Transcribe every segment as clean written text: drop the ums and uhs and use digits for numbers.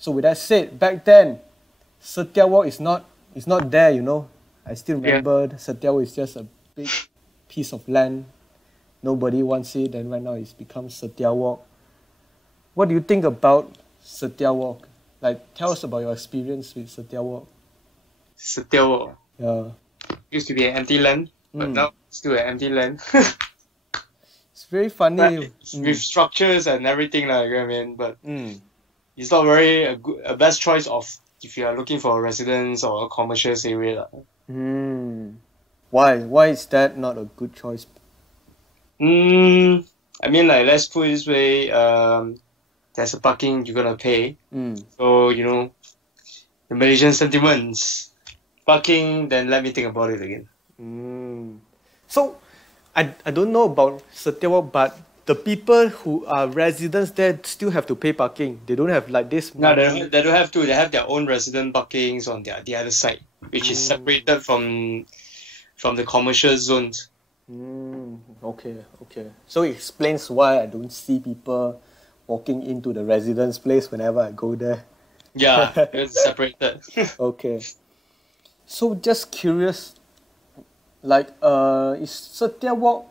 So with that said, back then, SetiaWalk is not there, you know. I still remember SetiaWalk is just a big piece of land. Nobody wants it, and right now it's become SetiaWalk. What do you think about SetiaWalk? Like, tell us about your experience with SetiaWalk. SetiaWalk Yeah. used to be an empty land, but now it's still an empty land. It's very But funny. with structures and everything, like, you know what I mean? But Mm. it's not very a best choice of if you are looking for a residence or a commercial area. Mm. Why? Why is that not a good choice? I mean, like, let's put it this way, there's a parking you're gonna pay. So, you know, the Malaysian sentiments, parking, then let me think about it again. So, I don't know about SetiaWalk, but the people who are residents there still have to pay parking. They don't have like this No, money. they don't have to. They have their own resident parkings on the other side, which is separated from the commercial zones. Okay, okay. So it explains why I don't see people walking into the residence place whenever I go there. Yeah, it's separated. Okay. So just curious, like is SetiaWalk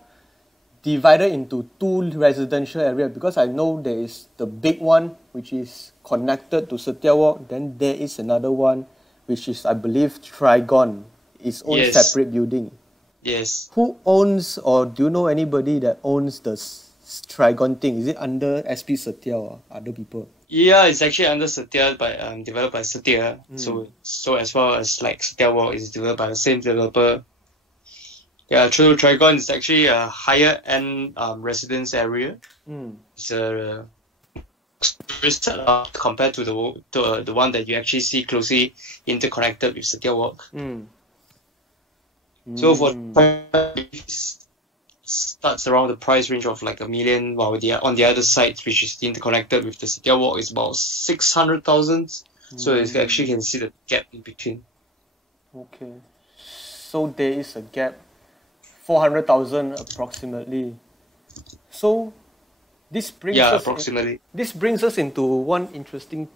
divided into two residential areas? Because I know there is the big one which is connected to SetiaWalk, then there is another one which is, I believe, Trigon, its own Yes. separate building. Yes. Who owns, or do you know anybody that owns the Trigon thing? Is it under SP Setia or other people? Yeah, it's actually under Setia by developed by Setia. So as well as like SetiaWalk is developed by the same developer. Yeah, True Trigon is actually a higher end residence area. It's a compared to the one that you actually see closely interconnected with SetiaWalk. So for starts around the price range of like $1 million, while on the other side, which is interconnected with the SetiaWalk, is about 600,000. So you actually can see the gap in between. Okay. So there is a gap, 400,000 approximately. So this brings approximately. This brings us into one interesting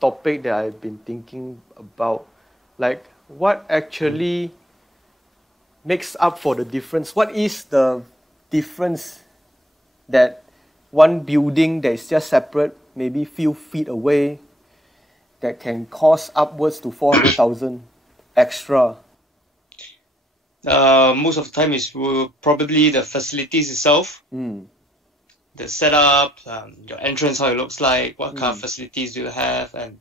topic that I've been thinking about. Like, what actually makes up for the difference? What is the difference that one building that is just separate, maybe few feet away, that can cost upwards to 400,000 extra? Most of the time is probably the facilities itself, the setup, your entrance, how it looks like, what kind of facilities do you have, and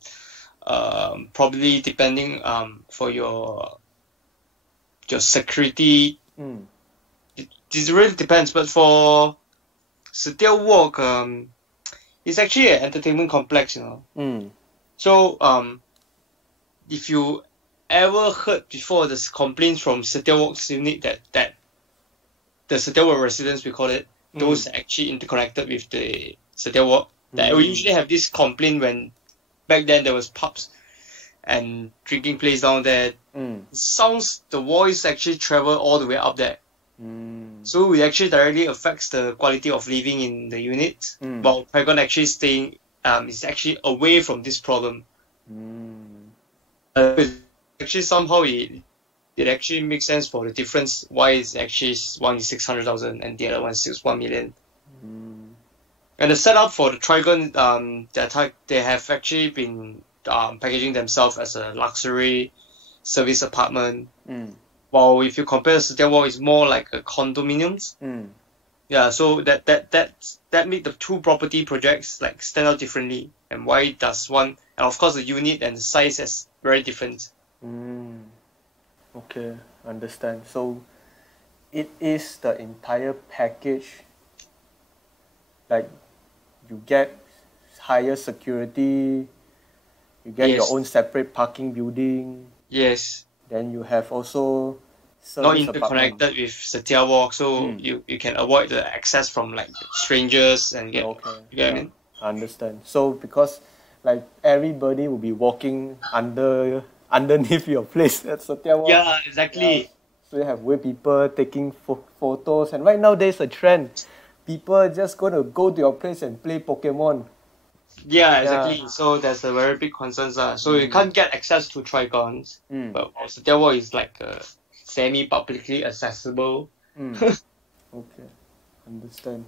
probably depending for your security. It really depends, but for SetiaWalk, it's actually an entertainment complex, you know. So if you ever heard before this complaints from SetiaWalk's unit that the SetiaWalk residents, we call it, those actually interconnected with the SetiaWalk, that we usually have this complaint when back then there was pubs and drinking place down there. The voice actually travel all the way up there. So it actually directly affects the quality of living in the unit. While Trigon actually staying is actually away from this problem. Actually somehow it actually makes sense for the difference why it's actually one is 600,000 and the other one is 1 million. And the setup for the Trigon, they have actually been packaging themselves as a luxury service apartment. While if you compare SetiaWalk, it's more like a condominiums. Yeah, so that made the two property projects like stand out differently. And why does one? And of course, the unit and the size is very different. Okay, understand. So it is the entire package. Like, you get higher security, you get your own separate parking building. Yes. Then you have also not interconnected with SetiaWalk, so you can avoid the access from like strangers and get. Okay. You get what I mean? I understand. So because like everybody will be walking underneath your place at SetiaWalk. Yeah, exactly. So you have way people taking photos, and right now there's a trend. People are just gonna go to your place and play Pokemon. Yeah, exactly. So there's a very big concerns. So you can't get access to Trigons, but SetiaWalk is like semi-publicly accessible. Okay, understand.